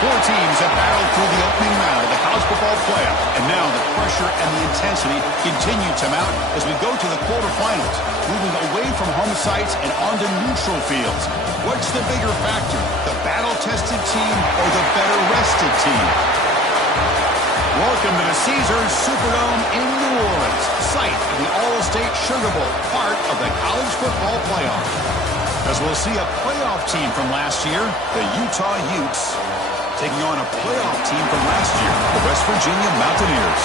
Four teams have battled through the opening round of the college football playoff, and now the pressure and the intensity continue to mount as we go to the quarterfinals, moving away from home sites and onto neutral fields. What's the bigger factor, the battle-tested team or the better-rested team? Welcome to the Caesars Superdome in New Orleans, site of the All-State Sugar Bowl, part of the college football playoff. As we'll see a playoff team from last year, the Utah Utes, taking on a playoff team from last year, the West Virginia Mountaineers.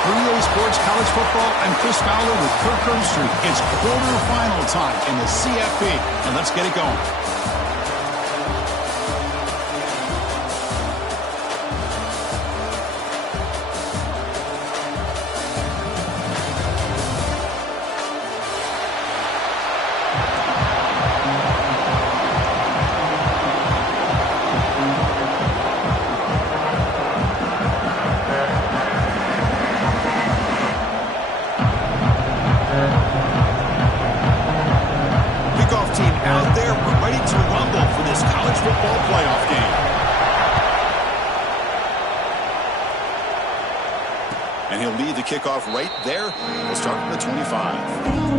For EA Sports College Football, I'm Chris Fowler with Kirk Herbstreit. It's quarterfinal time in the CFP, and let's get it going. Kickoff right there. We'll start from the 25.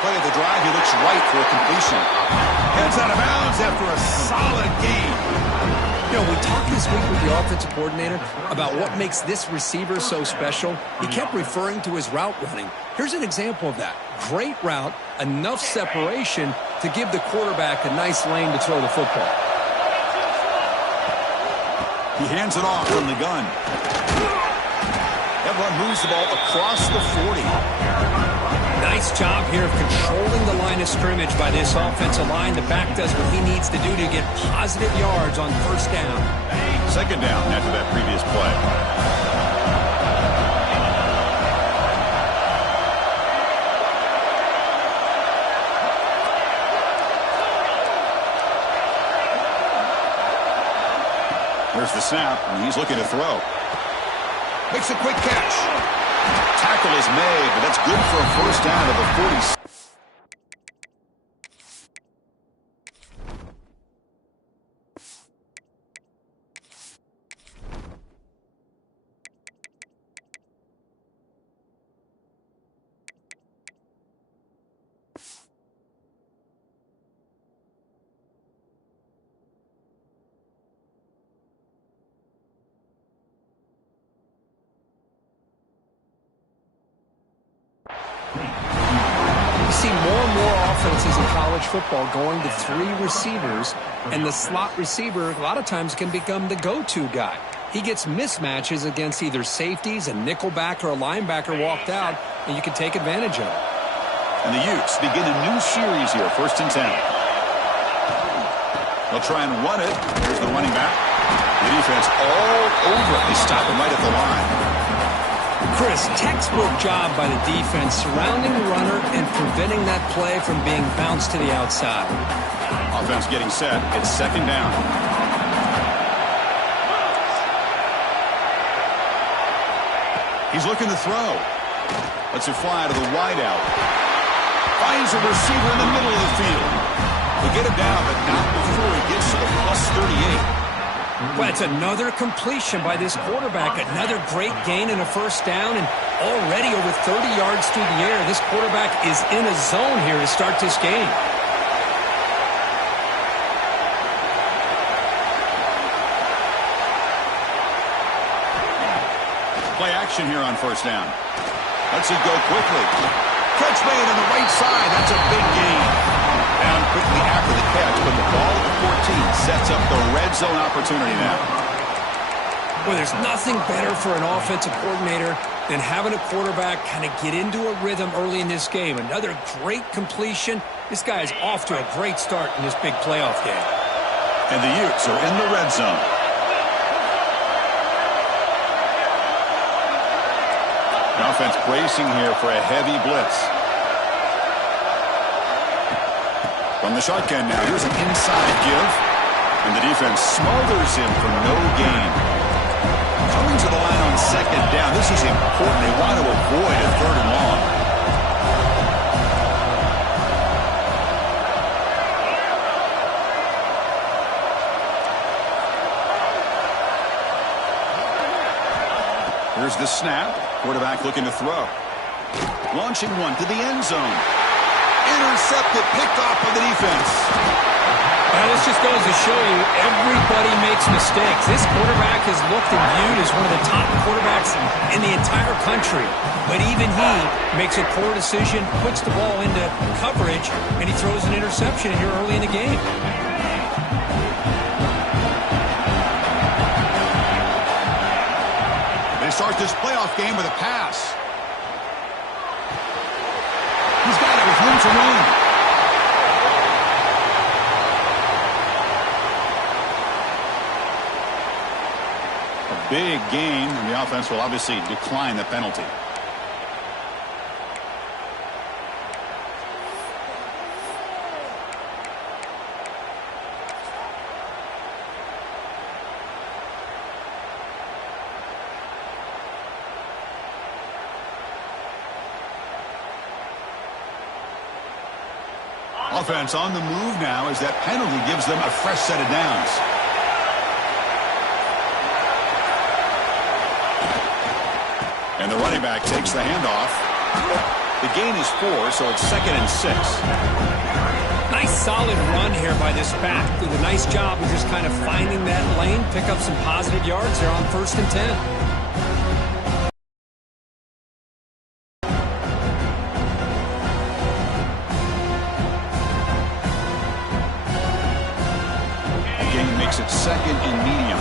Play of the drive, he looks right for a completion. Heads out of bounds after a solid gain. You know, we talked this week with the offensive coordinator about what makes this receiver so special. He kept referring to his route running. Here's an example of that. Great route, enough separation to give the quarterback a nice lane to throw the football. He hands it off from the gun. That run moves the ball across the 40. Nice job here of controlling the line of scrimmage by this offensive line. The back does what he needs to do to get positive yards on first down. Second down after that previous play. There's the snap, and he's looking to throw. Makes a quick catch. Tackle is made, but that's good for a first down to the 40. You see more and more offenses in college football going to three receivers, and the slot receiver a lot of times can become the go-to guy. He gets mismatches against either safeties, a nickelback, or a linebacker walked out, and you can take advantage of it. And the Utes begin a new series here, 1st and 10. They'll try and run it. Here's the running back. The defense all over it. They stop him right at the line. Chris, textbook job by the defense surrounding the runner and preventing that play from being bounced to the outside. Offense getting set. It's second down. He's looking to throw. Lets it fly to the wideout. Finds a receiver in the middle of the field. He'll get him down, but not before he gets to the plus 38. Well, it's another completion by this quarterback. Another great gain in a first down, and already over 30 yards through the air. This quarterback is in a zone here to start this game. Play action here on first down. Lets it go quickly. Catch made on the right side. That's a big gain. Down quickly after the catch, but the ball at the 14 sets up the red zone opportunity now. Well, there's nothing better for an offensive coordinator than having a quarterback kind of get into a rhythm early in this game. Another great completion. This guy is off to a great start in this big playoff game. And the Utes are in the red zone. The offense bracing here for a heavy blitz. From the shotgun now, here's an inside give. And the defense smothers him for no gain. Coming to the line on second down, this is important. They want to avoid a third and long. Here's the snap. Quarterback looking to throw. Launching one to the end zone. Intercepted, picked off by the defense. Now, this just goes to show you everybody makes mistakes. This quarterback is looked and viewed as one of the top quarterbacks in the entire country. But even he makes a poor decision, puts the ball into coverage, and he throws an interception here early in the game. They start this playoff game with a pass. He's got it with room to run. Big gain, and the offense will obviously decline the penalty. Offense on the move now as that penalty gives them a fresh set of downs. And the running back takes the handoff. The gain is 4, so it's 2nd and 6. Nice solid run here by this back. Did a nice job of just kind of finding that lane, pick up some positive yards there on 1st and 10. The gain makes it 2nd and medium.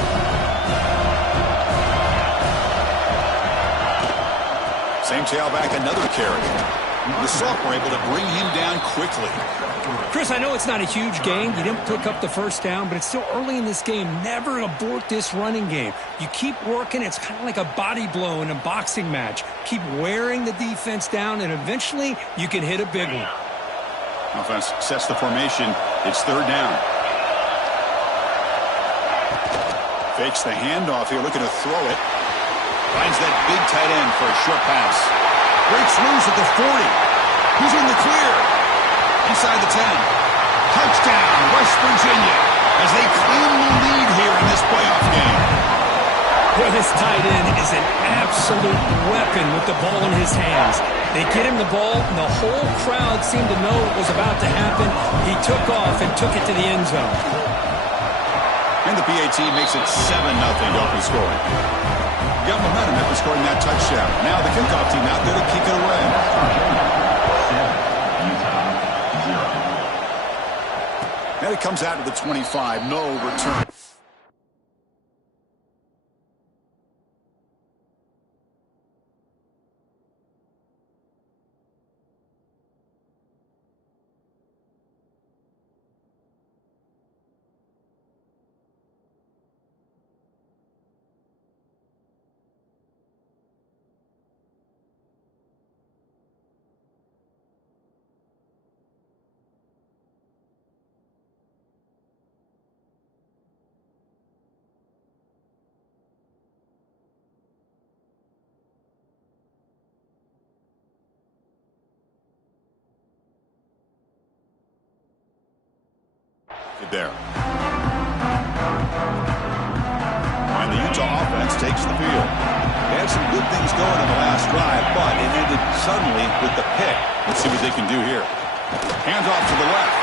Same tailback, another carry. The sophomore able to bring him down quickly. Chris, I know it's not a huge gain. You didn't pick up the first down, but it's still early in this game. Never abort this running game. You keep working. It's kind of like a body blow in a boxing match. Keep wearing the defense down, and eventually you can hit a big one. Offense sets the formation. It's 3rd down. Fakes the handoff here, looking to throw it. Finds that big tight end for a short pass. Breaks loose at the 40. He's in the clear. Inside the 10. Touchdown, West Virginia, as they claim the lead here in this playoff game. Boy, this tight end is an absolute weapon with the ball in his hands. They get him the ball, and the whole crowd seemed to know what was about to happen. He took off and took it to the end zone. And the PAT makes it 7-0 open scoring. Got momentum after scoring that touchdown. Now the kickoff team out there to kick it away. And it comes out to the 25. No return. There. And the Utah offense takes the field. They had some good things going in the last drive, but it ended suddenly with the pick. Let's see what they can do here. Hands off to the left.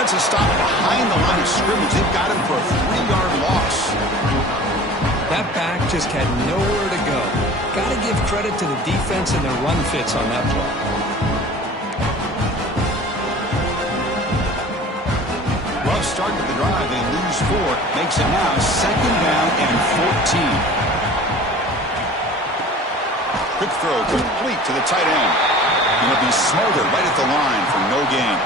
That's a stop behind the line of scrimmage. They've got him for a 3-yard loss. That back just had nowhere to go. Got to give credit to the defense and their run fits on that play. Rough start to the drive. They lose 4. Makes it now 2nd down and 14. Quick throw complete to the tight end. And he'll be smothered right at the line for no gain.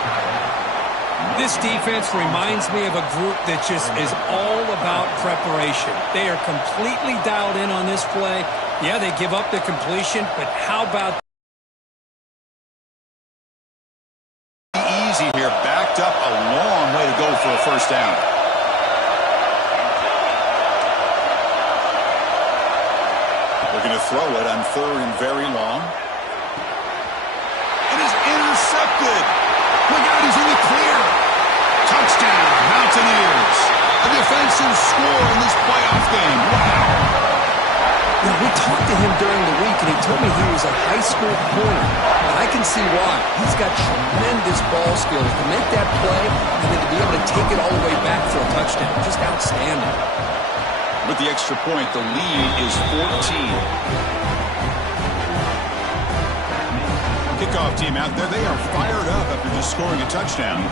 This defense reminds me of a group that just is all about preparation. They are completely dialed in on this play. Yeah, they give up the completion, but how about easy here, backed up a long way to go for a first down. They're going to throw it on 3rd and very long. It is intercepted. Look out, he's in the clear. Touchdown, Mountaineers. A defensive score in this playoff game. Wow. Now, we talked to him during the week, and he told me he was a high school corner. And I can see why. He's got tremendous ball skills to make that play and then to be able to take it all the way back for a touchdown. Just outstanding. With the extra point, the lead is 14. Kickoff team out there. They are fired up after just scoring a touchdown.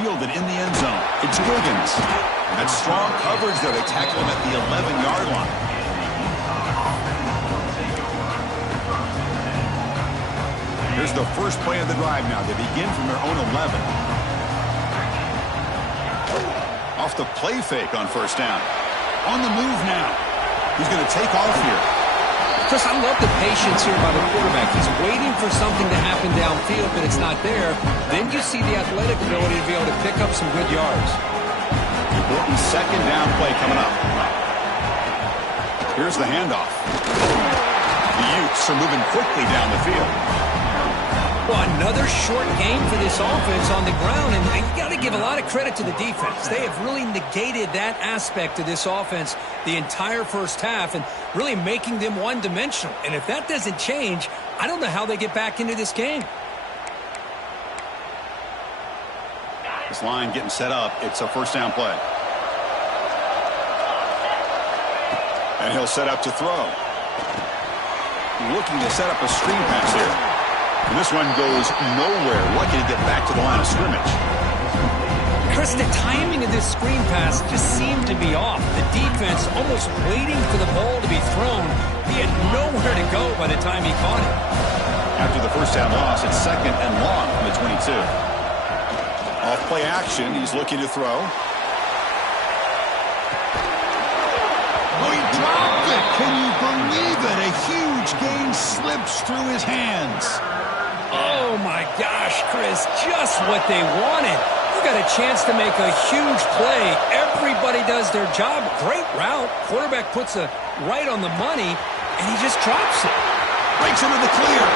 Fielded in the end zone. It's Wiggins. That strong coverage there. They tackle him at the 11-yard line. Here's the first play of the drive now. They begin from their own 11. Off the play fake on first down. On the move now. He's going to take off here. Chris, I love the patience here by the quarterback. He's waiting for something to happen downfield, but it's not there. Then you see the athletic ability to be able to pick up some good yards. Important second down play coming up. Here's the handoff. The Utes are moving quickly down the field. Well, another short game for this offense on the ground, and you got to give a lot of credit to the defense. They have really negated that aspect of this offense the entire first half and really making them one-dimensional. And if that doesn't change, I don't know how they get back into this game. This line getting set up. It's a first down play. And he'll set up to throw. Looking to set up a screen pass here. And this one goes nowhere. Lucky to get back to the line of scrimmage. Chris, the timing of this screen pass just seemed to be off. The defense almost waiting for the ball to be thrown. He had nowhere to go by the time he caught it. After the first down loss, it's 2nd and long from the 22. Off play action. He's looking to throw. Oh, he dropped it. Can you believe it? A huge gain slips through his hands. Oh, my gosh, Chris, just what they wanted. You got a chance to make a huge play. Everybody does their job. Great route. Quarterback puts it right on the money, and he just drops it. Breaks into the clear.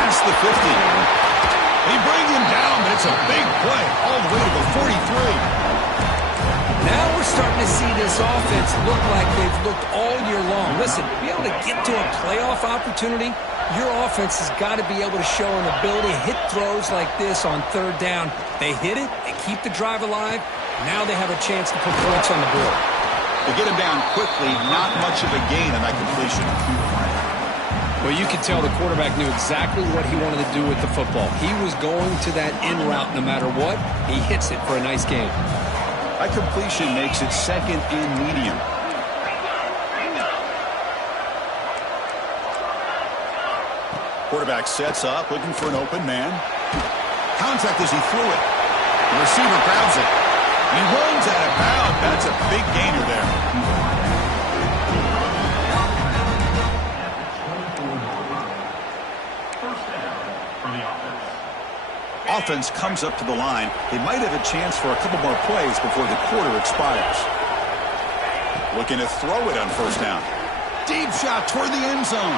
Past the 50. They bring him down, but it's a big play all the way to the 43. Now we're starting to see this offense look like they've looked all year long. Listen, to be able to get to a playoff opportunity, your offense has got to be able to show an ability to hit throws like this on 3rd down. They hit it, they keep the drive alive. Now they have a chance to put points on the board. They get him down quickly, not much of a gain on that completion. Well, you could tell the quarterback knew exactly what he wanted to do with the football. He was going to that in route no matter what. He hits it for a nice gain. That completion makes it 2nd and medium. Quarterback sets up, looking for an open man. Contact as he threw it. The receiver grabs it. He runs out of bounds. That's a big gainer there. Offense comes up to the line. They might have a chance for a couple more plays before the quarter expires. Looking to throw it on first down. Deep shot toward the end zone.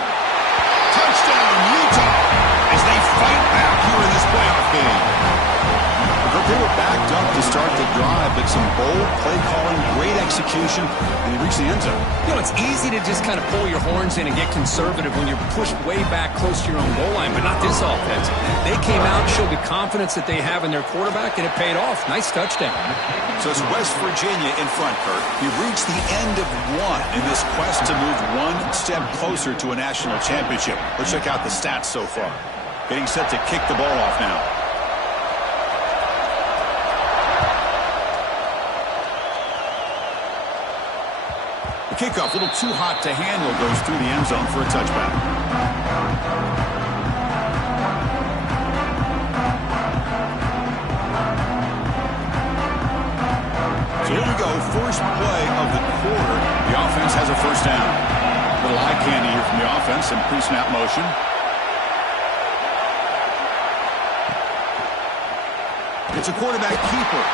Touchdown, Utah, as they fight back here in this playoff game. They were backed up to start the drive, but some bold play calling, great execution, and they reached the end zone. You know, it's easy to just kind of pull your horns in and get conservative when you're pushed way back close to your own goal line, but not this offense. They came out and showed the confidence that they have in their quarterback, and it paid off. Nice touchdown. So it's West Virginia in front, Kurt. You've reached the end of one in this quest to move one step closer to a national championship. Let's check out the stats so far. Getting set to kick the ball off now. The kickoff, a little too hot to handle, goes through the end zone for a touchback. So here we go, first play of the quarter. The offense has a first down. A little eye candy here from the offense in pre-snap motion. It's a quarterback keeper.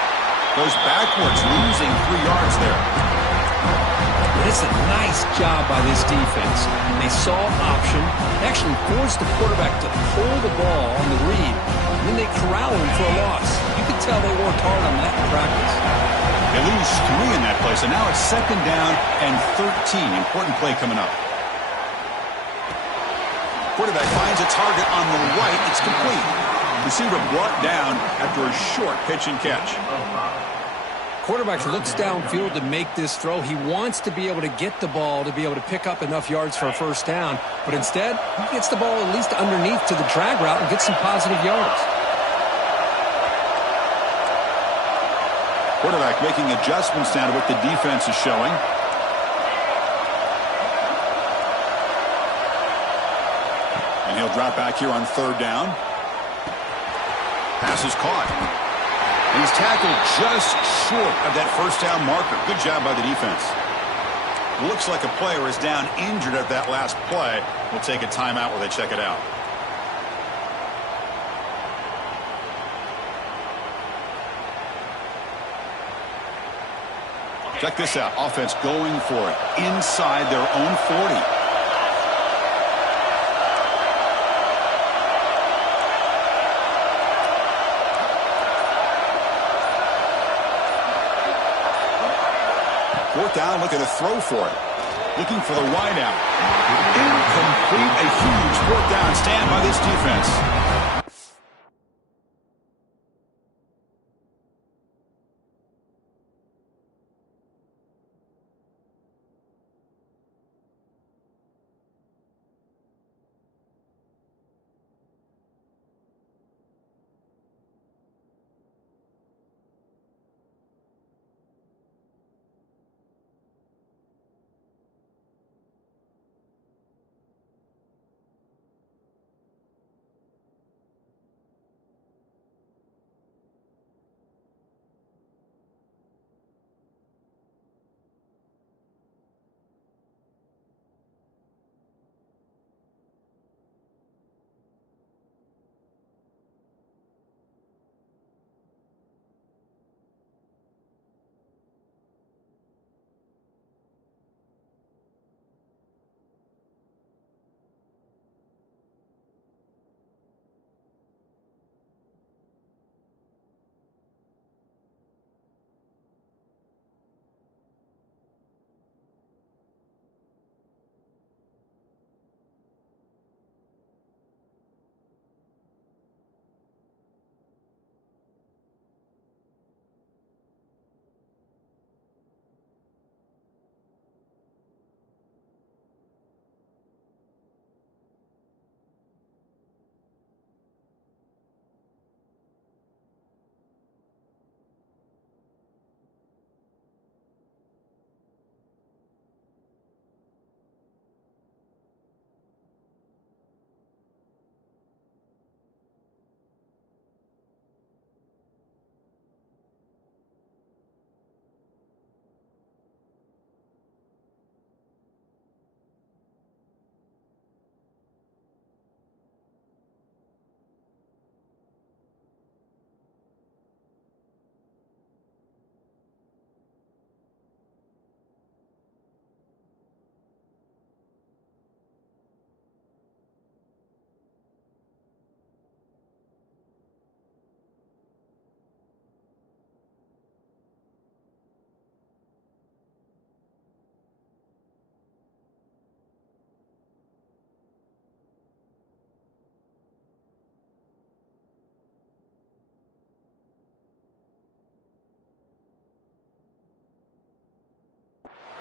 Goes backwards, losing 3 yards there. It's a nice job by this defense. They saw option, actually forced the quarterback to pull the ball on the read, and then they corral him for a loss. You could tell they worked hard on that in practice. They lose 3 in that play, so now it's second down and 13. Important play coming up. Quarterback finds a target on the right. It's complete. Receiver brought down after a short pitch and catch. Quarterback looks downfield to make this throw. He wants to be able to get the ball to be able to pick up enough yards for a first down, but instead, he gets the ball at least underneath to the drag route and gets some positive yards. Quarterback making adjustments now to what the defense is showing. And he'll drop back here on third down. Pass is caught. And he's tackled just short of that first down marker. Good job by the defense. Looks like a player is down injured at that last play. We'll take a timeout while they check it out. Check this out. Offense going for it inside their own 40. Fourth down, looking to throw for it. Looking for the wide out. Incomplete, a huge fourth down stand by this defense.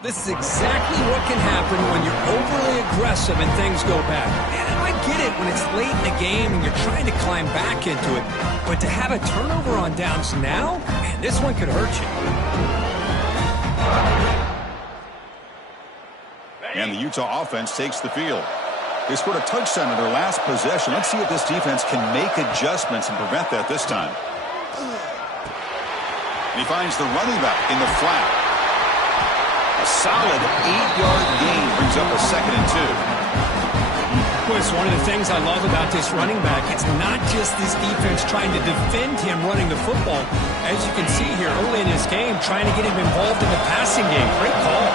This is exactly what can happen when you're overly aggressive and things go bad. And I get it when it's late in the game and you're trying to climb back into it. But to have a turnover on downs now, man, this one could hurt you. And the Utah offense takes the field. They scored a touchdown in their last possession. Let's see if this defense can make adjustments and prevent that this time. And he finds the running back in the flat. A solid 8-yard gain brings up a 2nd and 2. Well, it's one of the things I love about this running back. It's not just this defense trying to defend him running the football. As you can see here early in this game, trying to get him involved in the passing game. Great call.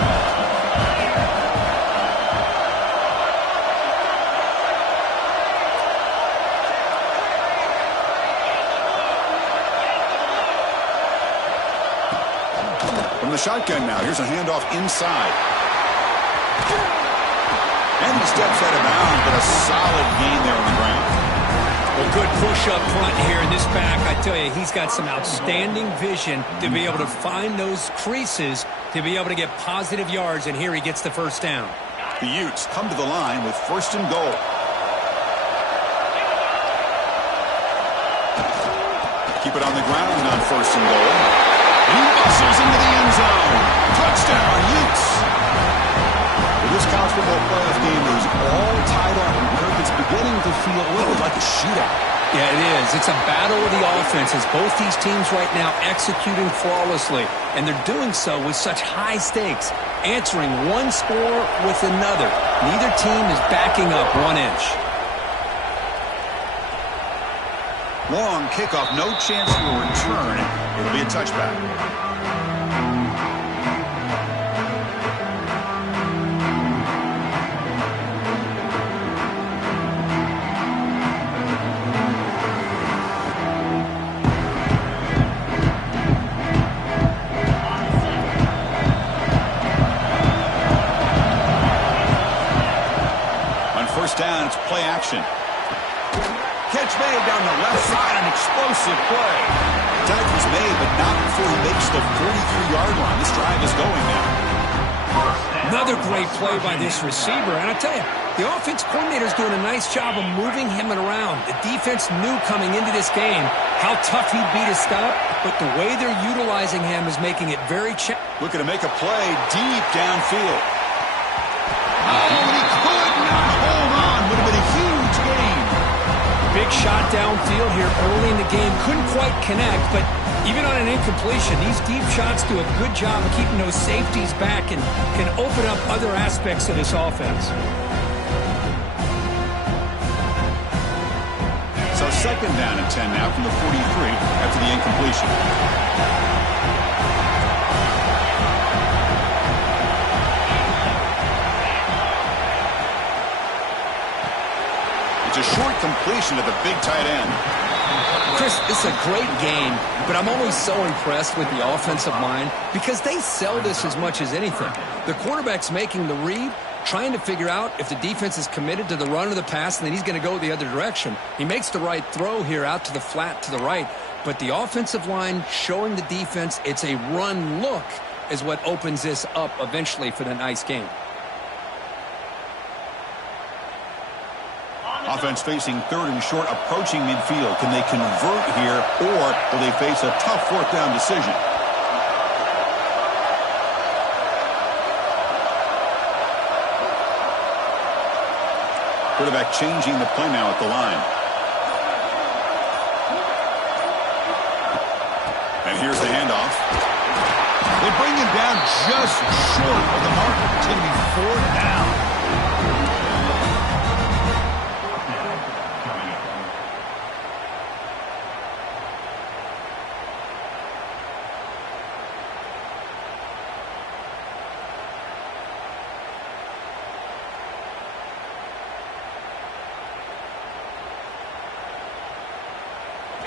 From the shotgun now, here's a handoff inside. And he steps out of bounds, but a solid gain there on the ground. Well, good push up front here in this back. I tell you, he's got some outstanding vision to be able to find those creases, to be able to get positive yards, and here he gets the first down. The Utes come to the line with 1st and goal. Keep it on the ground on 1st and goal. He muscles into the end zone. Touchdown, Utes. Well, this college football playoff game is all tied up. It's beginning to feel a little like a shootout. Yeah, it is. It's a battle of the offenses. Both these teams right now executing flawlessly, and they're doing so with such high stakes, answering one score with another. Neither team is backing up 1 inch. Long kickoff, no chance for a return. It'll be a touchback. On 1st down, it's play action. Catch made down the left side, an explosive play. Tackl's made, but not before he makes the 43-yard line. This drive is going now. Another great play by this receiver. And I tell you, the offense coordinator is doing a nice job of moving him around. The defense knew coming into this game how tough he'd be to stop, but the way they're utilizing him is making it very challenging. Looking to make a play deep downfield. Oh, he could not hold on. Would have been a huge gain. Big shot downfield here early in the game. Couldn't quite connect, but even on an incompletion, these deep shots do a good job of keeping those safeties back and can open up other aspects of this offense. So 2nd down and 10 now from the 43 after the incompletion. It's a short completion to the big tight end. Chris, this is a great game, but I'm always so impressed with the offensive line because they sell this as much as anything. The quarterback's making the read, trying to figure out if the defense is committed to the run or the pass, and then he's going to go the other direction. He makes the right throw here out to the flat to the right, but the offensive line showing the defense it's a run look is what opens this up eventually for the nice game. Offense facing 3rd and short, approaching midfield. Can they convert here, or will they face a tough 4th down decision? Quarterback changing the play now at the line. And here's the handoff. They bring him down just short of the mark. It's going to be 4th down.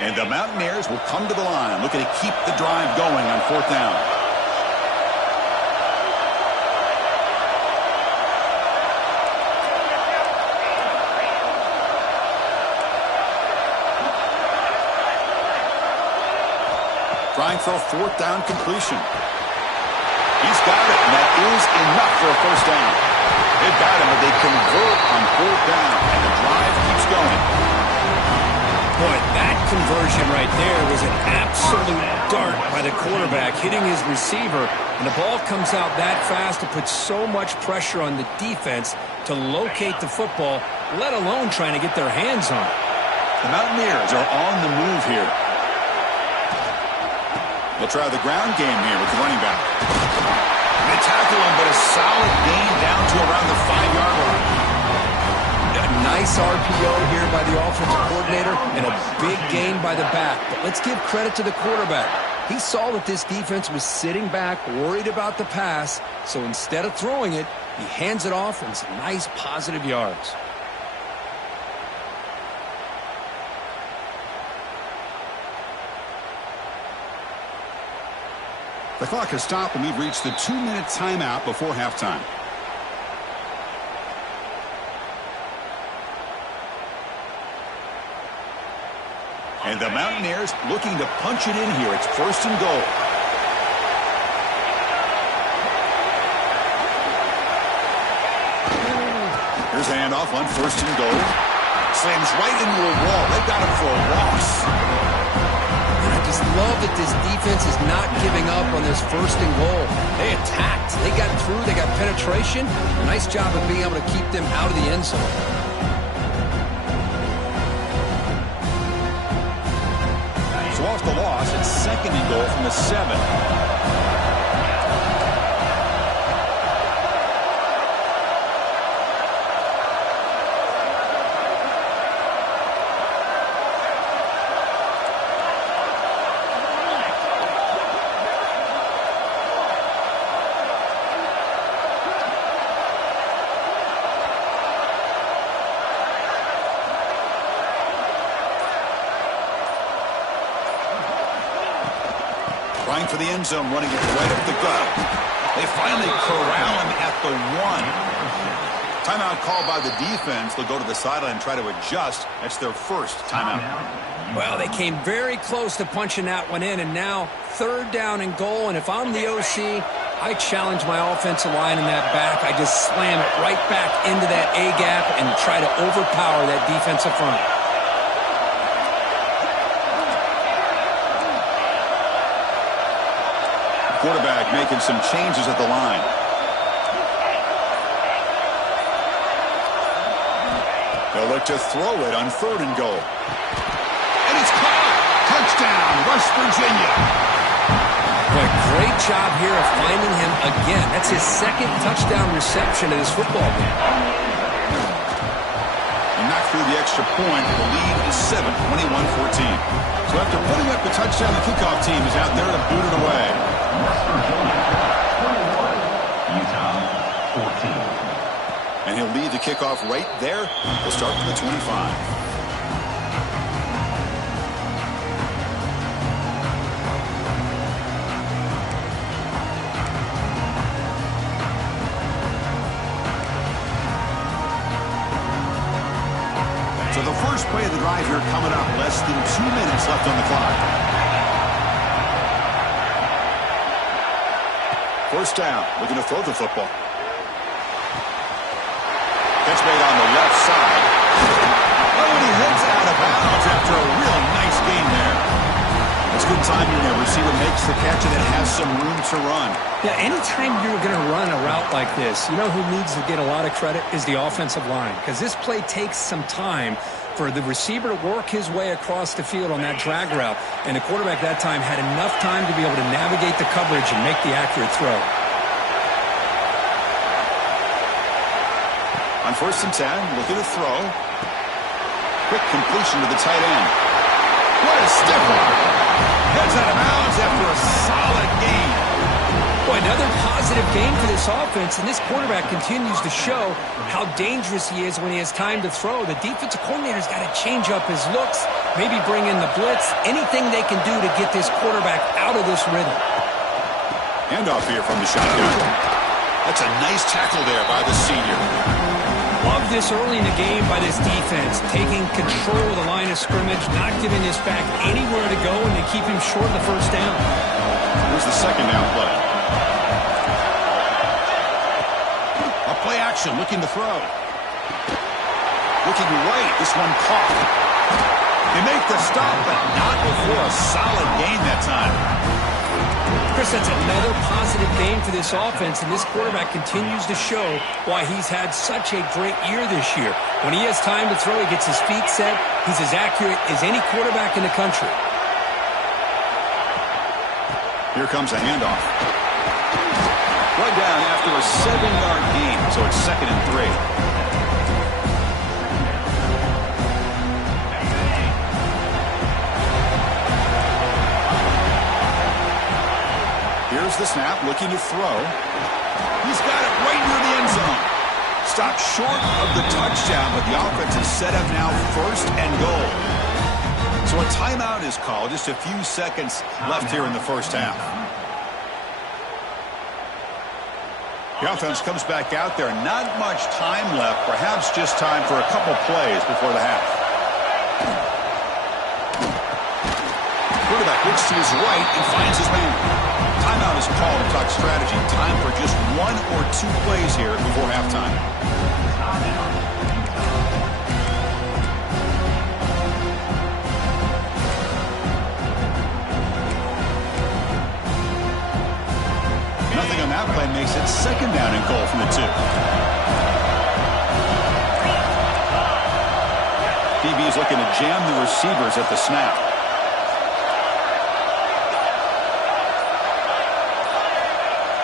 And the Mountaineers will come to the line, looking to keep the drive going on 4th down. Trying for a 4th down completion. He's got it, and that is enough for a 1st down. They've got him, but they convert on 4th down, and the drive keeps going. Boy, that conversion right there was an absolute dart by the quarterback, hitting his receiver, and the ball comes out that fast to put so much pressure on the defense to locate the football, let alone trying to get their hands on it. The Mountaineers are on the move here. They'll try the ground game here with the running back. They tackle him, but a solid gain down to around the 5-yard line. A nice RPO here by the offensive coordinator and a big gain by the back. But let's give credit to the quarterback. He saw that this defense was sitting back, worried about the pass, so instead of throwing it, he hands it off and some nice positive yards. The clock has stopped, and we've reached the 2-minute timeout before halftime. And the Mountaineers looking to punch it in here. It's 1st and goal. Here's a handoff on 1st and goal. Slams right into a wall. They've got him for a loss. And I just love that this defense is not giving up on this 1st and goal. They attacked. They got through. They got penetration. Nice job of being able to keep them out of the end zone. So off the loss, it's 2nd and goal from the 7. Trying for the end zone, running it right up the gut. They finally corral him at the 1. Timeout called by the defense. They'll go to the sideline and try to adjust. That's their first timeout. Well, they came very close to punching that one in, and now 3rd down and goal. And if I'm the OC, I challenge my offensive line in that back. I just slam it right back into that A-gap and try to overpower that defensive front. Quarterback making some changes at the line. They'll look to throw it on 3rd and goal. And it's caught. Touchdown, West Virginia. Boy, great job here of finding him again. That's his 2nd touchdown reception of this football game. And knocked through the extra point. The lead is 7, 21-14. So after putting up the touchdown, the kickoff team is out there to boot it away. Utah 14. And he'll lead the kickoff right there. We'll start from the 25. So the first play of the drive here coming up. Less than 2 minutes left on the clock. 1st down, looking to throw the football. Catch made on the left side. Oh, and he heads out of bounds after a real nice gain there. It's good timing there. Receiver makes the catch and it has some room to run. Yeah, anytime you're going to run a route like this, you know who needs to get a lot of credit is the offensive line. Because this play takes some time for the receiver to work his way across the field on that drag route. And the quarterback that time had enough time to be able to navigate the coverage and make the accurate throw. On 1st and 10, looking to throw. Quick completion to the tight end. What a stiff one. Heads out of bounds after a solid gain. Boy, another positive game for this offense, and this quarterback continues to show how dangerous he is when he has time to throw. The defensive coordinator's got to change up his looks, maybe bring in the blitz, anything they can do to get this quarterback out of this rhythm. Handoff here from the shotgun. That's a nice tackle there by the senior. Love this early in the game by this defense, taking control of the line of scrimmage, not giving this back anywhere to go, and to keep him short of the 1st down. Here's the 2nd down play. A play action, looking to throw. Looking right, this one caught. They make the stop, but not before a solid gain that time. Chris, that's another positive game for this offense, and this quarterback continues to show why he's had such a great year this year. When he has time to throw, he gets his feet set. He's as accurate as any quarterback in the country. Here comes a handoff. Run down after a 7-yard gain, so it's 2nd and 3. Here's the snap, looking to throw. He's got it right near the end zone. Stopped short of the touchdown, but the offense is set up now 1st and goal. So a timeout is called. Just a few seconds left here in the first half. The offense comes back out there. Not much time left. Perhaps just time for a couple plays before the half. Quarterback looks to his right and finds his man. Timeout is called to talk strategy. Time for just 1 or 2 plays here before halftime. Nothing on that play makes it 2nd down and goal from the 2. DB is looking to jam the receivers at the snap.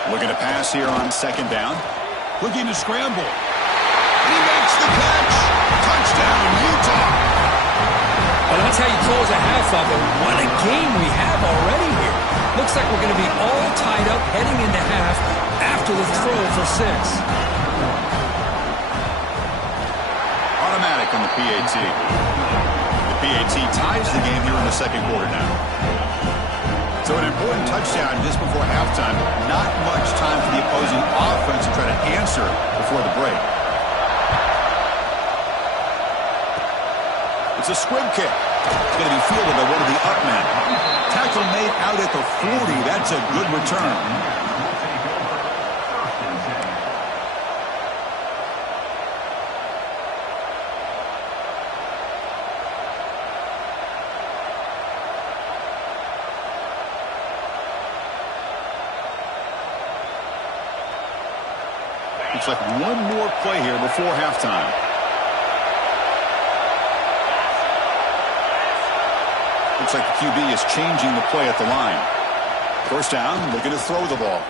Looking to pass here on 2nd down. Looking to scramble. And he makes the catch. Touchdown, Utah. Well, that's how you close a half of it. What a game we have already here. Looks like we're going to be all tied up heading into half after the throw for 6. Automatic on the PAT. The PAT ties the game here in the 2nd quarter now. So an important touchdown just before halftime. Not much time for the opposing offense to try to answer before the break. It's a squib kick. It's going to be fielded by one of the up men. Tackle made out at the 40. That's a good return. Looks like one more play here before halftime. Looks like the QB is changing the play at the line. 1st down, looking to throw the ball.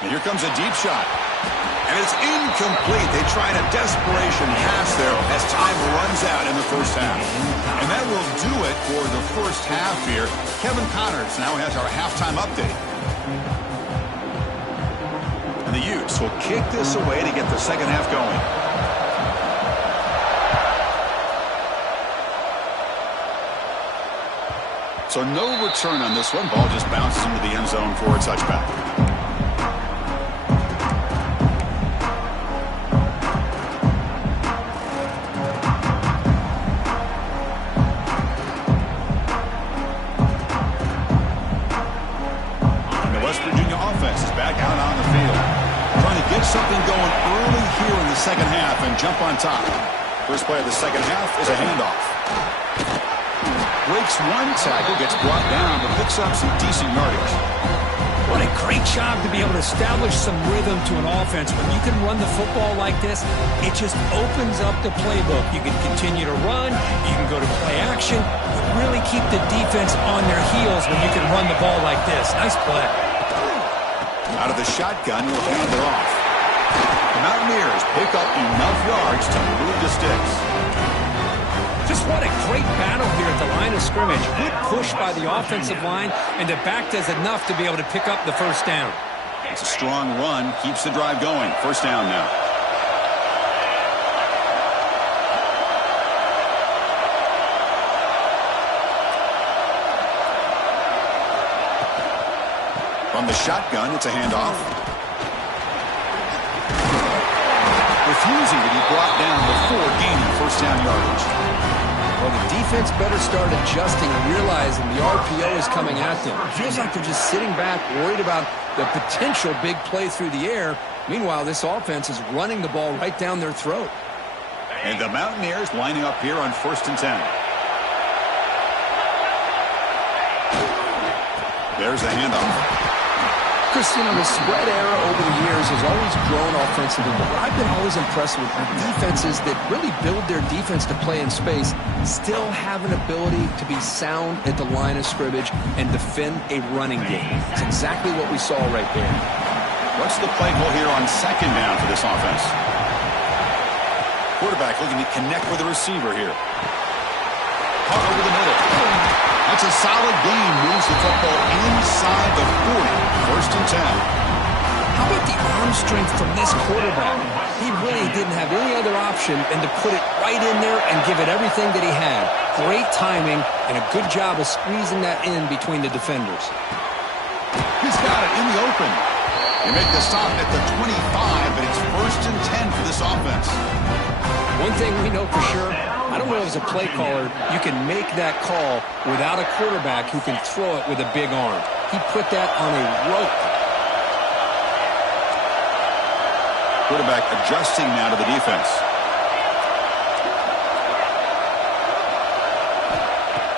And here comes a deep shot. And it's incomplete. They tried a desperation pass there as time runs out in the first half. And that will do it for the first half here. Kevin Connors now has our halftime update. The Utes will kick this away to get the second half going. So no return on this one. Ball just bounces into the end zone for a touchback. And the West Virginia offense is back out on the field. Trying to get something going early here in the second half and jump on top. First play of the second half is a handoff. Breaks one tackle, gets brought down, but picks up some decent yardage. What a great job to be able to establish some rhythm to an offense. When you can run the football like this, it just opens up the playbook. You can continue to run. You can go to play action. You really keep the defense on their heels when you can run the ball like this. Nice play. Out of the shotgun, will hand it off. The Mountaineers pick up enough yards to move the sticks. Just what a great battle here at the line of scrimmage. Good push by the offensive line, and the back does enough to be able to pick up the 1st down. It's a strong run, keeps the drive going. 1st down now. From the shotgun, it's a handoff. Refusing to be brought down before gaining 1st down yardage. Well, the defense better start adjusting and realizing the RPO is coming at them. It feels like they're just sitting back, worried about the potential big play through the air. Meanwhile, this offense is running the ball right down their throat. And the Mountaineers lining up here on 1st and 10. There's the handoff. Christian, the spread era over the years has always grown offensively, but I've been always impressed with defenses that really build their defense to play in space, still have an ability to be sound at the line of scrimmage and defend a running game. It's exactly what we saw right there. What's the play call here on 2nd down for this offense? Quarterback looking to connect with the receiver here. Caught over the middle. That's a solid gain. Moves the football inside the 40. 1st and 10. How about the arm strength from this quarterback? He really didn't have any other option than to put it right in there and give it everything that he had. Great timing and a good job of squeezing that in between the defenders. He's got it in the open. They make the stop at the 25, but it's 1st and 10 for this offense. One thing we know for sure, I don't know as a play caller, you can make that call without a quarterback who can throw it with a big arm. He put that on a rope. Quarterback adjusting now to the defense.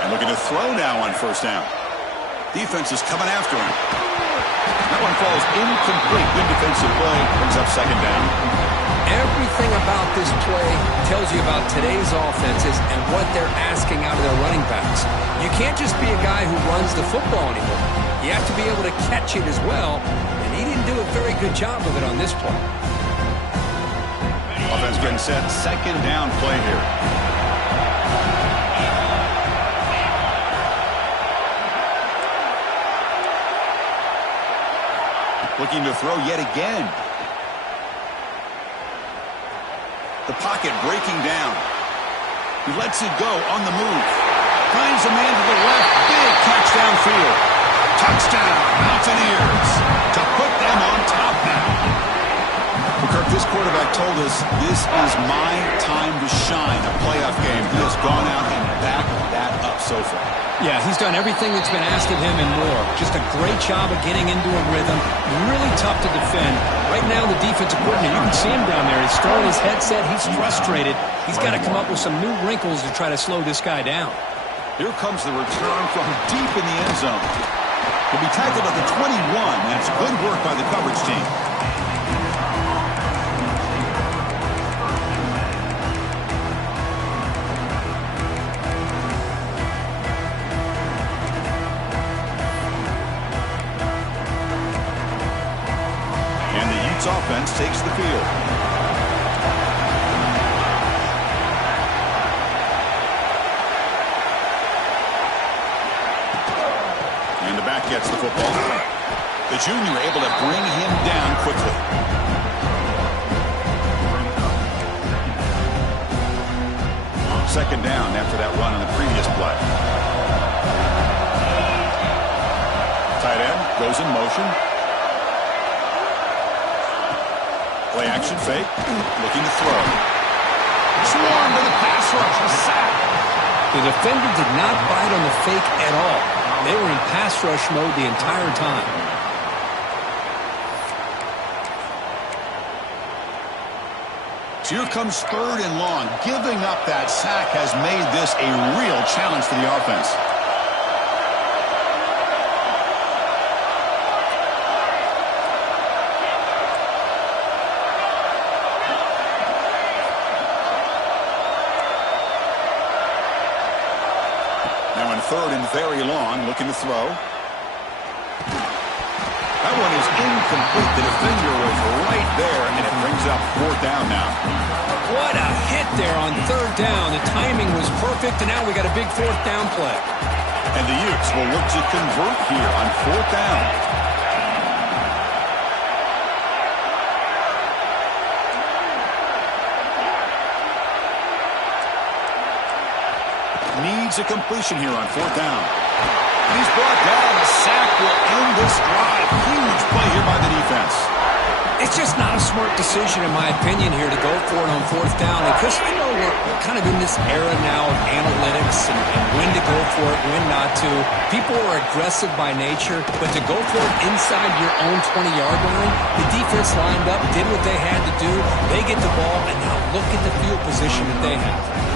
And looking to throw now on 1st down. Defense is coming after him. That one falls incomplete. Good defensive play. Brings up 2nd down. Everything about this play tells you about today's offenses and what they're asking out of their running backs. You can't just be a guy who runs the football anymore. You have to be able to catch it as well, and he didn't do a very good job of it on this play. Offense getting set. 2nd down play here. Looking to throw yet again. The pocket breaking down. He lets it go on the move. Finds a man to the left. Big catch downfield. Touchdown, Mountaineers. To put them on top now. Well, Kirk, this quarterback told us this is my time to shine. A playoff game. He has gone out and backed that up so far. Yeah, he's done everything that's been asked of him and more. Just a great job of getting into a rhythm. Really tough to defend. Right now, the defensive coordinator, you can see him down there. He's throwing his headset. He's frustrated. He's got to come up with some new wrinkles to try to slow this guy down. Here comes the return from deep in the end zone. He'll be tackled at the 21. That's good work by the coverage team. Offense takes the field. And the back gets the football. The junior able to bring him down quickly. Second down after that run on the previous play. Tight end goes in motion. Play action fake, looking to throw. Swarm to the pass rush, a sack. The defender did not bite on the fake at all. They were in pass rush mode the entire time. So here comes 3rd and long. Giving up that sack has made this a real challenge for the offense. Now in 3rd and very long, looking to throw. That one is incomplete. The defender was right there, and it brings up 4th down now. What a hit there on 3rd down. The timing was perfect, and now we got a big 4th down play. And the Utes will look to convert here on 4th down. Needs a completion here on 4th down. And he's brought down. A sack will end this drive. Huge play here by the defense. It's just not a smart decision, in my opinion, here to go for it on fourth down. And Chris, I know we're kind of in this era now of analytics and when to go for it, when not to. People are aggressive by nature, but to go for it inside your own 20-yard line, the defense lined up, did what they had to do. They get the ball, and now look at the field position that they have.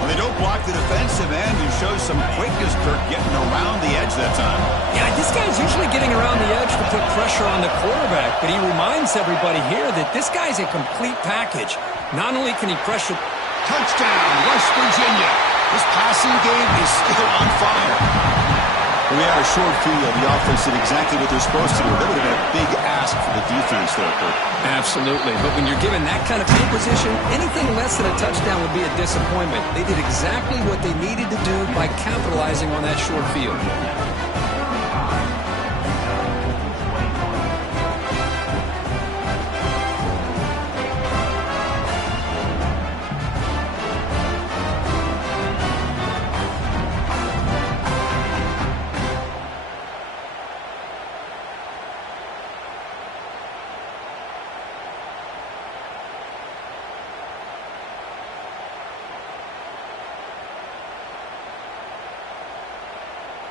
Well, they don't block the defensive end and show some quickness, Kirk, getting around the edge that time. Yeah, this guy's usually getting around the edge to put pressure on the quarterback, but he reminds everybody here that this guy's a complete package. Not only can he pressure... Touchdown, West Virginia. This passing game is still on fire. We had a short field. The offense did exactly what they're supposed to do. That would have been a big ask for the defense there, Kirk. Absolutely. But when you're given that kind of field position, anything less than a touchdown would be a disappointment. They did exactly what they needed to do by capitalizing on that short field.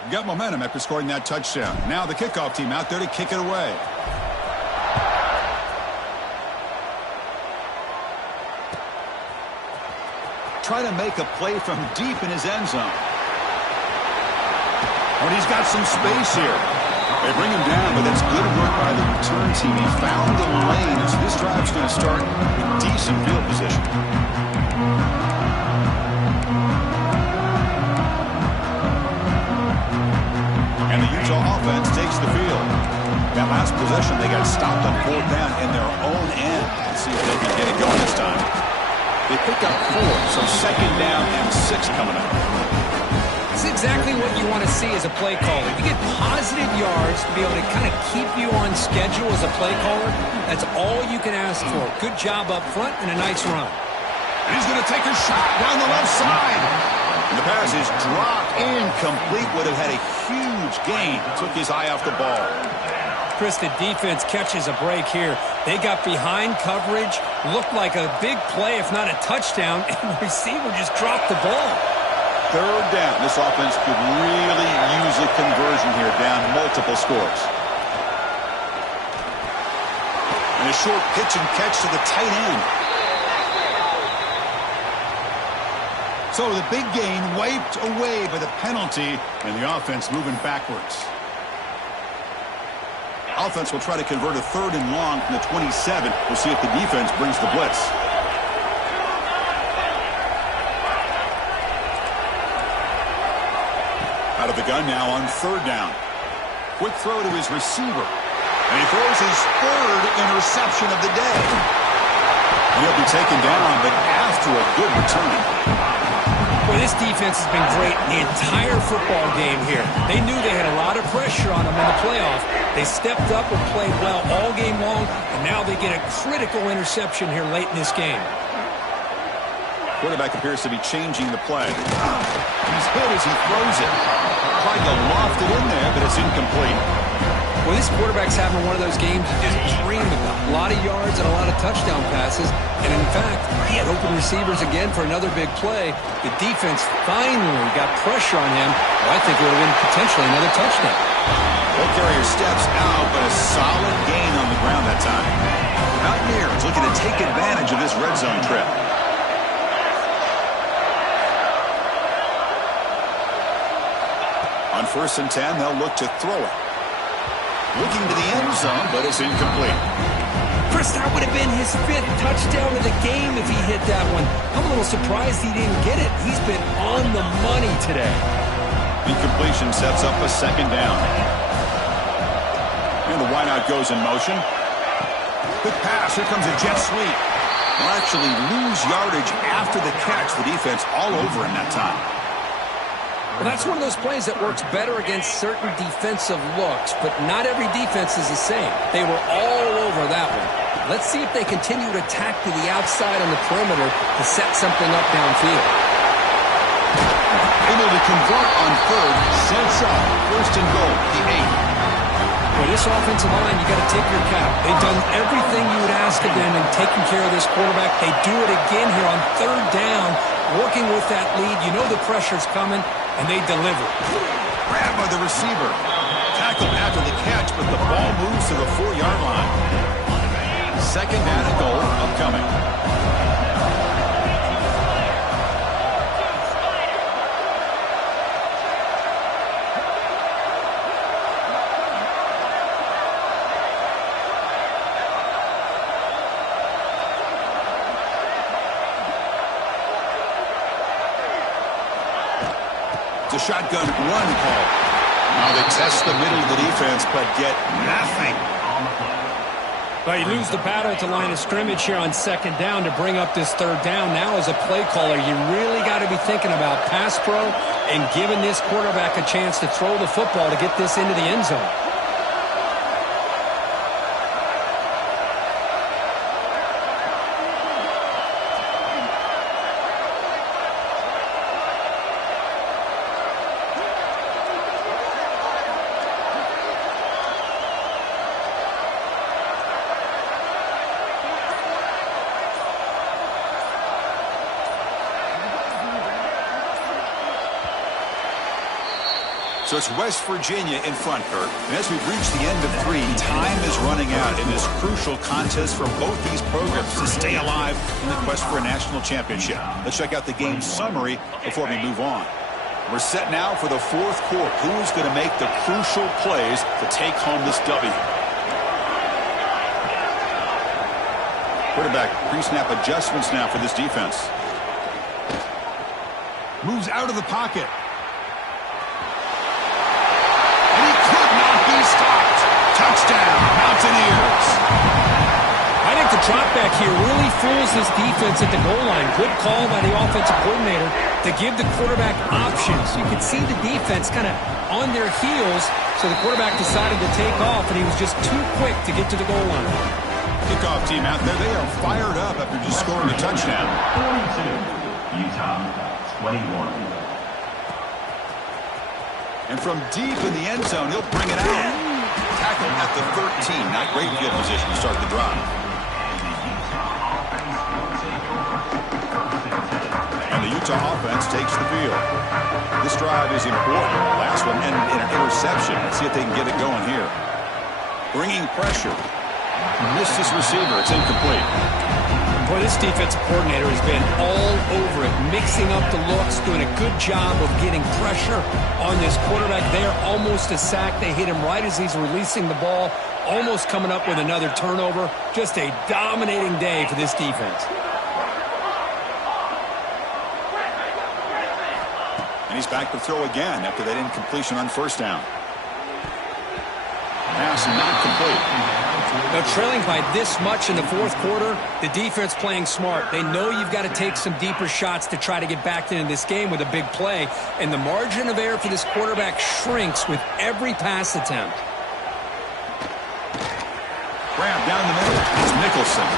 Got momentum after scoring that touchdown. Now the kickoff team out there to kick it away. Try to make a play from deep in his end zone. But he's got some space here. They bring him down, but that's good work by the return team. He found the lane, and so this drive's going to start with decent field position. And the Utah offense takes the field. That last possession, they got stopped on fourth down in their own end. Let's see if they can get it going this time. They pick up 4, so second down and 6 coming up. It's exactly what you want to see as a play caller. You get positive yards to be able to kind of keep you on schedule as a play caller. That's all you can ask for. Good job up front and a nice run. And he's going to take a shot down the left side. And the pass is dropped incomplete. Would have had a huge gain. Took his eye off the ball. Chris, the defense catches a break here. They got behind coverage, looked like a big play, if not a touchdown, and the receiver just dropped the ball. Third down. This offense could really use a conversion here, down multiple scores. And a short pitch and catch to the tight end. So the big gain wiped away by the penalty, and the offense moving backwards. Offense will try to convert a 3rd and long from the 27. We'll see if the defense brings the blitz. Out of the gun now on 3rd down. Quick throw to his receiver. And he throws his 3rd interception of the day. And he'll be taken down, but after a good return. Boy, this defense has been great the entire football game here. They knew they had a lot of pressure on them in the playoff. They stepped up and played well all game long, and now they get a critical interception here late in this game. Quarterback appears to be changing the play. He's hit as he throws it. Tried to loft it in there, but it's incomplete. Well, this quarterback's having one of those games you just dream about. A lot of yards and a lot of touchdown passes. And in fact, he had open receivers again for another big play. The defense finally got pressure on him. Well, I think it would have been potentially another touchdown. Ball carrier steps out, but a solid gain on the ground that time. Mountaineers looking to take advantage of this red zone trip. On 1st and 10, they'll look to throw it. Looking to the end zone, but it's incomplete. Chris, that would have been his 5th touchdown of the game if he hit that one. I'm a little surprised he didn't get it. He's been on the money today. Incompletion sets up a 2nd down. And the wideout goes in motion. Quick pass. Here comes a jet sweep. They'll actually lose yardage after the catch. The defense all over in that time. Well, that's one of those plays that works better against certain defensive looks, but not every defense is the same. They were all over that one. Let's see if they continue to attack to the outside on the perimeter to set something up downfield. Able to convert on 3rd, sets up 1st and goal, the 8. Well, this offensive line, you got to tip your cap. They've done everything you would ask of them in taking care of this quarterback. They do it again here on third down, working with that lead. You know the pressure's coming, and they deliver. Grabbed by the receiver. Tackled after the catch, but the ball moves to the 4-yard line. Second down and goal upcoming. It's a shotgun run call. Now they test the middle of the defense, but get nothing. Well, you lose the battle at the line of scrimmage here on second down to bring up this third down. Now, as a play caller, you really got to be thinking about pass pro and giving this quarterback a chance to throw the football to get this into the end zone. So it's West Virginia in front, Kurt. And as we've reached the end of 3, time is running out in this crucial contest for both these programs to stay alive in the quest for a national championship. Let's check out the game summary before we move on. We're set now for the fourth quarter. Who is going to make the crucial plays to take home this W? Quarterback pre-snap adjustments now for this defense. Moves out of the pocket. Touchdown, Mountaineers. I think the drop back here really fools this defense at the goal line. Good call by the offensive coordinator to give the quarterback options. You could see the defense kind of on their heels, so the quarterback decided to take off, and he was just too quick to get to the goal line. Kickoff team out there, they are fired up after just scoring a touchdown. 42, Utah, 21. And from deep in the end zone, he'll bring it out. Tackled at the 13. Not great field position to start the drive. And the Utah offense takes the field. This drive is important. Last one ended in an interception. Let's see if they can get it going here. Bringing pressure. Missed his receiver. It's incomplete. Boy, this defensive coordinator has been all over it, mixing up the looks, doing a good job of getting pressure on this quarterback there. Almost a sack. They hit him right as he's releasing the ball, almost coming up with another turnover. Just a dominating day for this defense. And he's back to throw again after that incompletion on first down. Pass not complete. Now, trailing by this much in the fourth quarter, the defense playing smart. They know you've got to take some deeper shots to try to get back into this game with a big play. And the margin of error for this quarterback shrinks with every pass attempt. Grab down the middle. It's Nicholson.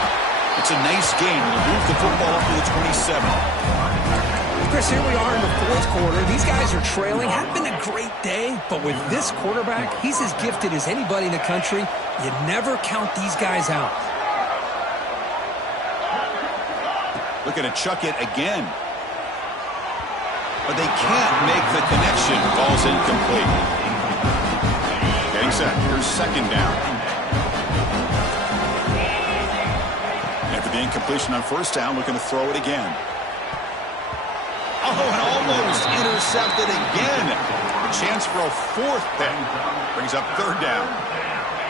It's a nice game. He'll move the football up to the 27. Chris, here we are in the fourth quarter. These guys are trailing. Had been a great day, but with this quarterback, he's as gifted as anybody in the country. You never count these guys out. Looking to chuck it again. But they can't make the connection. Ball's incomplete. Getting set. Here's second down. After the incompletion on first down, looking to throw it again. Oh, and almost intercepted again. A chance for a fourth pick. Brings up third down.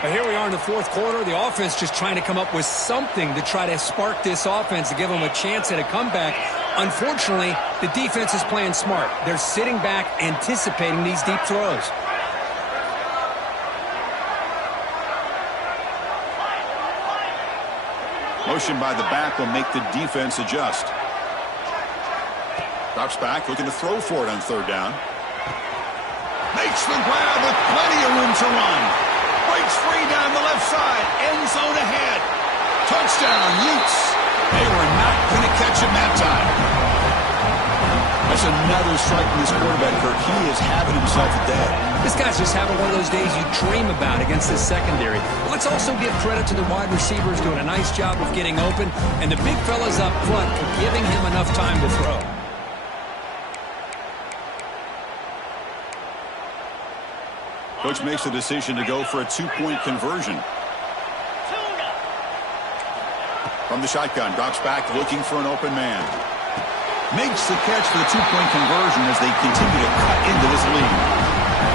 But here we are in the fourth quarter. The offense just trying to come up with something to try to spark this offense to give them a chance at a comeback. Unfortunately, the defense is playing smart. They're sitting back, anticipating these deep throws. Motion by the back will make the defense adjust. Drops back, looking to throw for it on third down. Makes the grab with plenty of room to run. Breaks free down the left side. End zone ahead. Touchdown, Utes. They were not going to catch him that time. That's another strike from this quarterback, Kirk. He is having himself a day. This guy's just having one of those days you dream about against this secondary. But let's also give credit to the wide receivers doing a nice job of getting open, and the big fellas up front for giving him enough time to throw. Coach makes the decision to go for a two-point conversion. From the shotgun, drops back looking for an open man. Makes the catch for the two-point conversion as they continue to cut into this lead.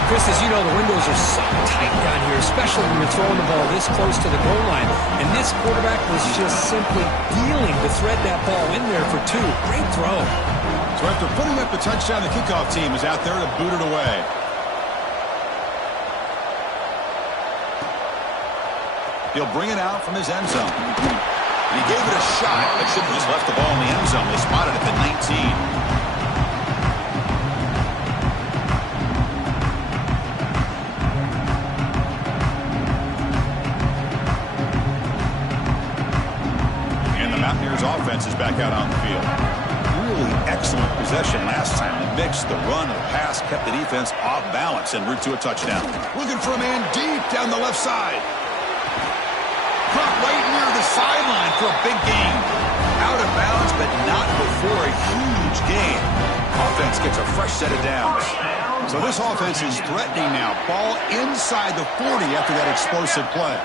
Chris, as you know, the windows are so tight down here, especially when you're throwing the ball this close to the goal line. And this quarterback was just simply dealing to thread that ball in there for two. Great throw. So after putting up the touchdown, the kickoff team is out there to boot it away. He'll bring it out from his end zone. And he gave it a shot, but should have just left the ball in the end zone. They spotted it at the 19. Offense is back out on the field. Really excellent possession last time. The mix, the run, the pass kept the defense off balance en route to a touchdown. Looking for a man deep down the left side. Caught right near the sideline for a big gain. Out of bounds, but not before a huge gain. Offense gets a fresh set of downs. So this offense is threatening now. Ball inside the 40 after that explosive play.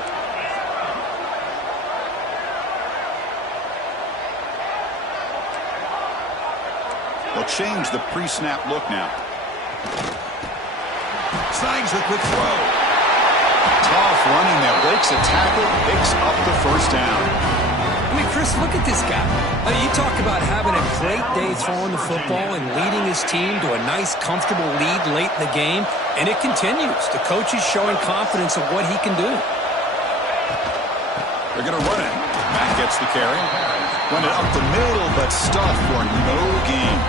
They'll change the pre-snap look now. Snags the quick throw. Tough running that breaks a tackle, picks up the first down. I mean, Chris, look at this guy. I mean, you talk about having a great day throwing the football and leading his team to a nice, comfortable lead late in the game, and it continues. The coach is showing confidence of what he can do. They're going to run it. Matt gets the carry. Run it up the middle, but stuffed for no gain.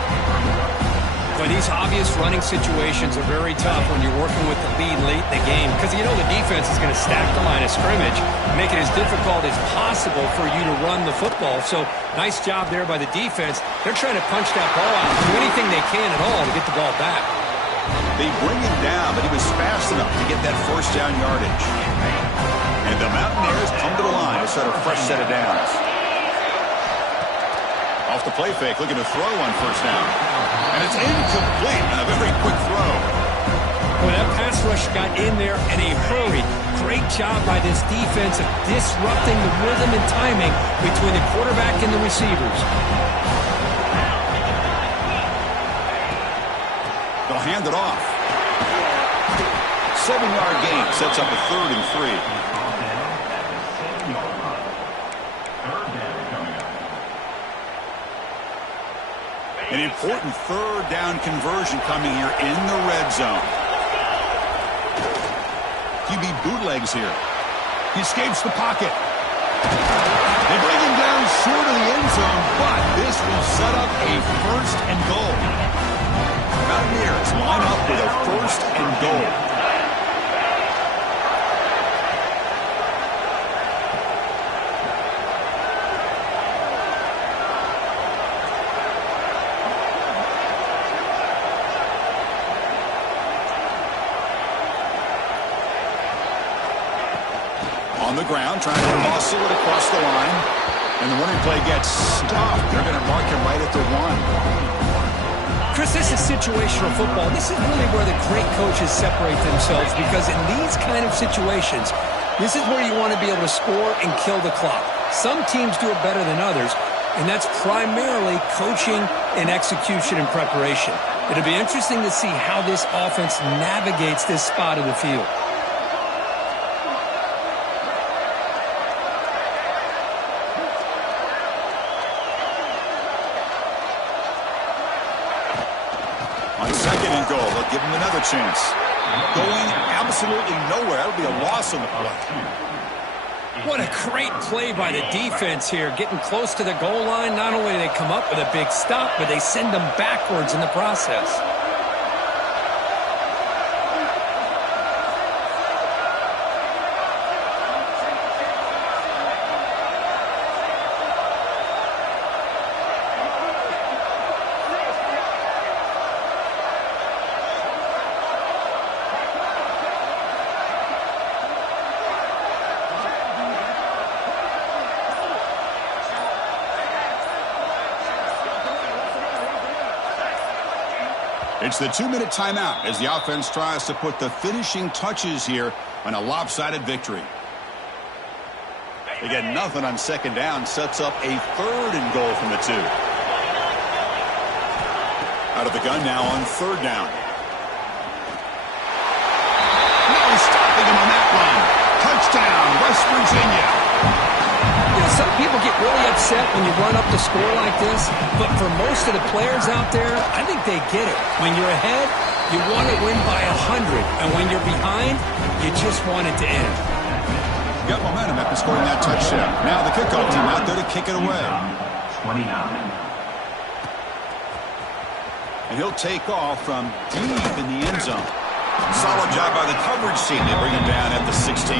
But these obvious running situations are very tough when you're working with the lead late in the game because you know the defense is going to stack the line of scrimmage, make it as difficult as possible for you to run the football. So nice job there by the defense. They're trying to punch that ball out, do anything they can at all to get the ball back. They bring him down, but he was fast enough to get that first down yardage. And the Mountaineers come to the line to set a fresh set of downs. Off the play fake, looking to throw on first down. And it's incomplete on a very quick throw. Well, that pass rush got in there in a hurry. Great job by this defense of disrupting the rhythm and timing between the quarterback and the receivers. They'll hand it off. 7-yard gain sets up a 3rd and 3. An important 3rd down conversion coming here in the red zone. QB bootlegs here. He escapes the pocket. They bring him down short of the end zone, but this will set up a 1st and goal. Mountaineers line up with a 1st and goal. On the ground, trying to muscle it across the line. And the running play gets stopped. They're going to mark him right at the 1. Chris, this is situational football. This is really where the great coaches separate themselves because in these kind of situations, this is where you want to be able to score and kill the clock. Some teams do it better than others, and that's primarily coaching and execution and preparation. It'll be interesting to see how this offense navigates this spot of the field. Give him another chance. Going absolutely nowhere. That'll be a loss on the play. What a great play by the defense here. Getting close to the goal line. Not only do they come up with a big stop, but they send them backwards in the process. It's the 2-minute timeout as the offense tries to put the finishing touches here on a lopsided victory. They get nothing on second down, sets up a 3rd and goal from the 2. Out of the gun now on 3rd down. No stopping him on that one. Touchdown, West Virginia. Some people get really upset when you run up the score like this, but for most of the players out there, I think they get it. When you're ahead, you want to win by 100, and when you're behind, you just want it to end. Got momentum after scoring that touchdown. Now the kickoff team out there to kick it away. 29. And he'll take off from deep in the end zone. Solid job by the coverage team. They bring him down at the 16.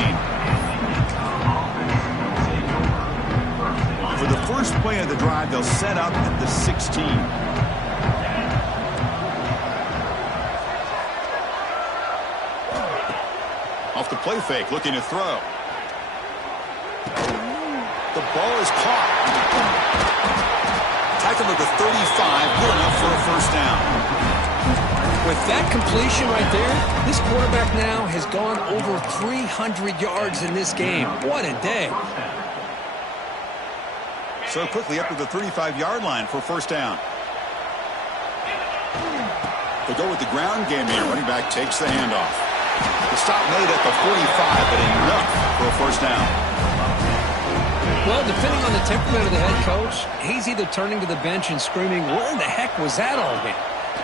For the first play of the drive, they'll set up at the 16. Off the play fake, looking to throw. The ball is caught. Tackle at the 35, good enough for a first down. With that completion right there, this quarterback now has gone over 300 yards in this game. What a day. So quickly up to the 35-yard line for first down. They'll go with the ground game here. Running back takes the handoff. The stop made at the 45, but enough for a first down. Well, depending on the temperament of the head coach, he's either turning to the bench and screaming, where in the heck was that all game?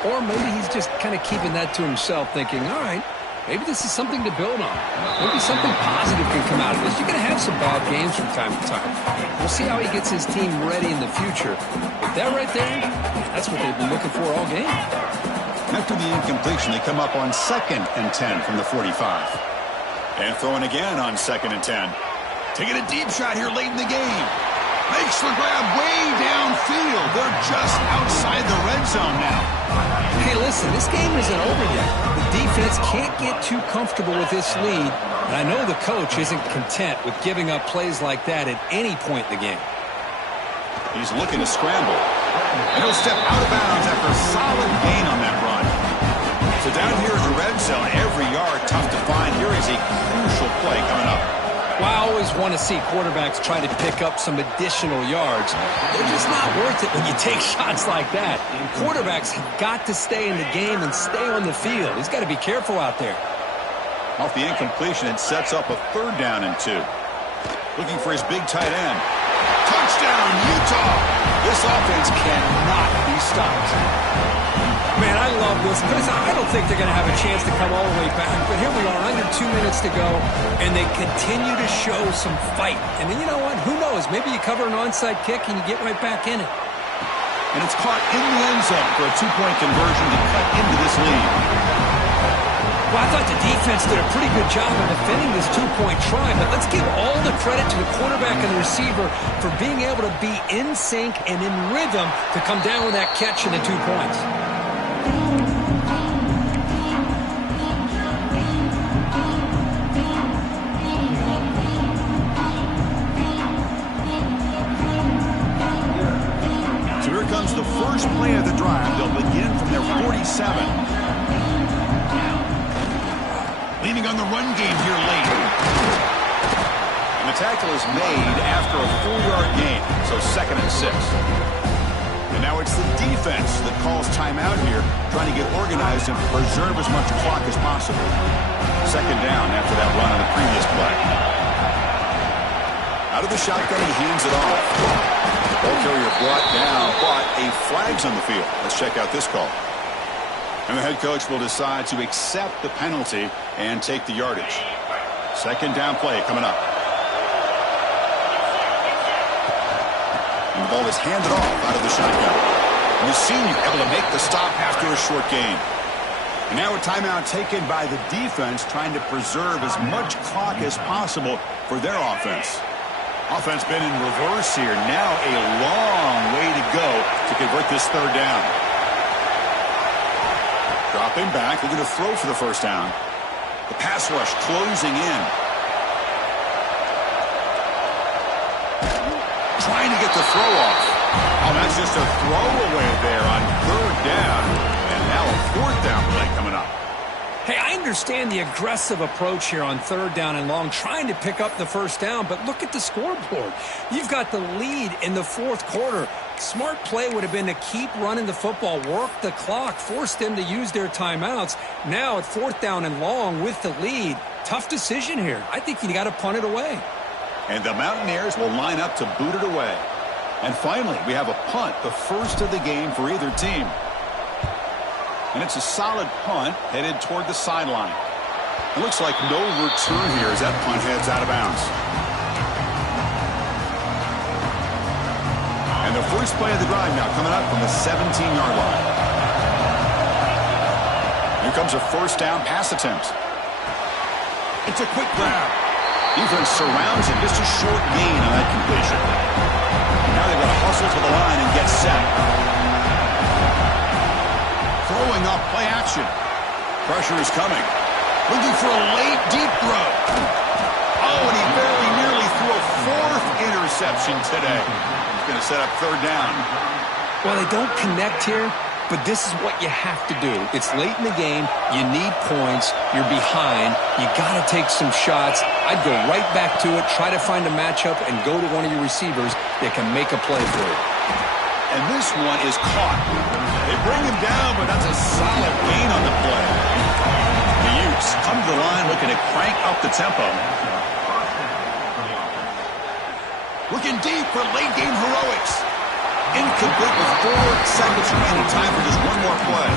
Or maybe he's just kind of keeping that to himself, thinking, all right, maybe this is something to build on. Maybe something positive can come out of this. You're going to have some bad games from time to time. We'll see how he gets his team ready in the future. But that right there, that's what they've been looking for all game. After the incompletion, they come up on 2nd and 10 from the 45. And throwing again on 2nd and 10. Taking a deep shot here late in the game. Makes the grab way downfield. They're just outside the red zone now. Hey, listen, this game isn't over yet. The defense can't get too comfortable with this lead, and I know the coach isn't content with giving up plays like that at any point in the game. He's looking to scramble. And he'll step out of bounds after a solid gain on that run. So down here in the red zone, every yard tough to find. Here is a crucial play coming up. Well, I always want to see quarterbacks try to pick up some additional yards. They're just not worth it when you take shots like that. Quarterbacks have got to stay in the game and stay on the field. He's got to be careful out there. Off the incompletion, it sets up a 3rd down and 2. Looking for his big tight end. Touchdown, Utah! This offense cannot be stopped. Man, I love this because I don't think they're going to have a chance to come all the way back. But here we are, under 2 minutes to go, and they continue to show some fight. And then you know what? Who knows? Maybe you cover an onside kick and you get right back in it. And it's caught in the end zone for a 2-point conversion to cut into this lead. Well, I thought the defense did a pretty good job of defending this 2-point try, but let's give all the credit to the quarterback and the receiver for being able to be in sync and in rhythm to come down with that catch and the 2 points. So here comes the first play of the drive. They'll begin from their 47. Leaning on the run game here late. And the tackle is made after a 4-yard gain, so 2nd and 6. And now it's the defense that calls timeout here, trying to get organized and preserve as much clock as possible. 2nd down after that run on the previous play. Out of the shotgun, he hands it off. Ball carrier brought down, but a flag's on the field. Let's check out this call. And the head coach will decide to accept the penalty and take the yardage. 2nd down play coming up. And the ball is handed off out of the shotgun. And the senior able to make the stop after a short gain. And now a timeout taken by the defense, trying to preserve as much clock as possible for their offense. Offense been in reverse here. Now a long way to go to convert this 3rd down. Dropping back, looking to throw for the first down. The pass rush closing in. Trying to get the throw off. Oh, that's just a throwaway there on 3rd down. And now a 4th Hey, I understand the aggressive approach here on 3rd down and long, trying to pick up the 1st down, but look at the scoreboard. You've got the lead in the 4th quarter. Smart play would have been to keep running the football, work the clock, force them to use their timeouts. Now at 4th down and long with the lead, tough decision here. I think you got to punt it away. And the Mountaineers will line up to boot it away. And finally, we have a punt, the first of the game for either team. And it's a solid punt headed toward the sideline. It looks like no return here as that punt heads out of bounds. And the first play of the drive now coming up from the 17-yard line. Here comes a 1st down pass attempt. It's a quick grab. Defense surrounds it. Just a short gain on that completion. Now they've got to hustle to the line and get set. Throwing up play action. Pressure is coming. Looking for a late deep throw. Oh, and he very nearly threw a 4th interception today. He's going to set up 3rd down. Well, they don't connect here, but this is what you have to do. It's late in the game. You need points. You're behind. You got to take some shots. I'd go right back to it, try to find a matchup, and go to one of your receivers that can make a play for you. And this one is caught. They bring him down, but that's a solid gain on the play. The Utes come to the line looking to crank up the tempo. Looking deep for late-game heroics. Incomplete with 4 seconds remaining. Time for just one more play.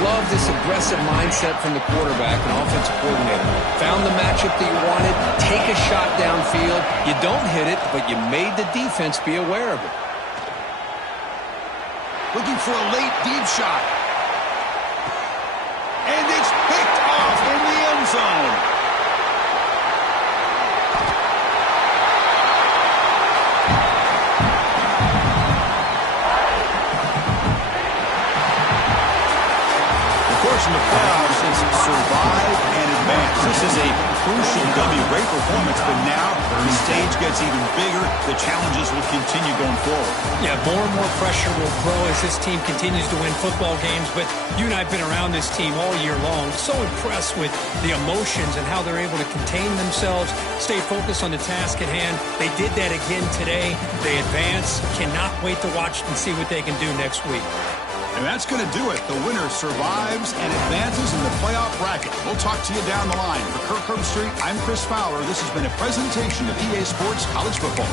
Love this aggressive mindset from the quarterback and offensive coordinator. Found the matchup that you wanted. Take a shot downfield. You don't hit it, but you made the defense be aware of it. Looking for a late deep shot. And it's picked off in the end zone. Of course, in the playoffs, it's survive and advance. This is a crucial W. Great performance, but now the stage gets even bigger. The challenges will continue going forward. Yeah, more and more pressure will grow as this team continues to win football games, but you and I have been around this team all year long. So impressed with the emotions and how they're able to contain themselves, stay focused on the task at hand. They did that again today. They advance. Cannot wait to watch and see what they can do next week. And that's going to do it. The winner survives and advances in the playoff bracket. We'll talk to you down the line. For Kirk Herbstreit, I'm Chris Fowler. This has been a presentation of EA Sports College Football.